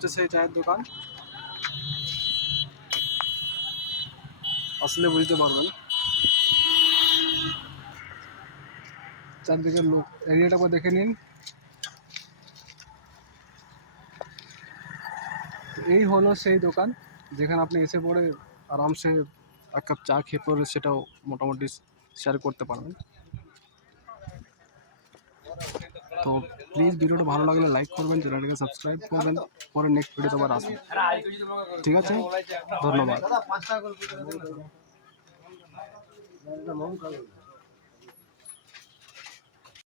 হচ্ছে সেই চায়ের দোকান, আসলে বুঝতে পারবেন। চারদিকের লোক, এরিয়াটাকে দেখে নিন। এই হলো সেই দোকান যেখানে আপনি এসে পড়ে আরামসে এক কাপ চা খেয়ে পড়ে সেটাও মোটামুটি শেয়ার করতে পারবেন। তো প্লিজ ভিডিওটা ভালো লাগলে লাইক করবেন, চ্যানেলটাকে সাবস্ক্রাইব করবেন, পরে নেক্সট ভিডিওতে আবার আসবেন। ঠিক আছে, ধন্যবাদ।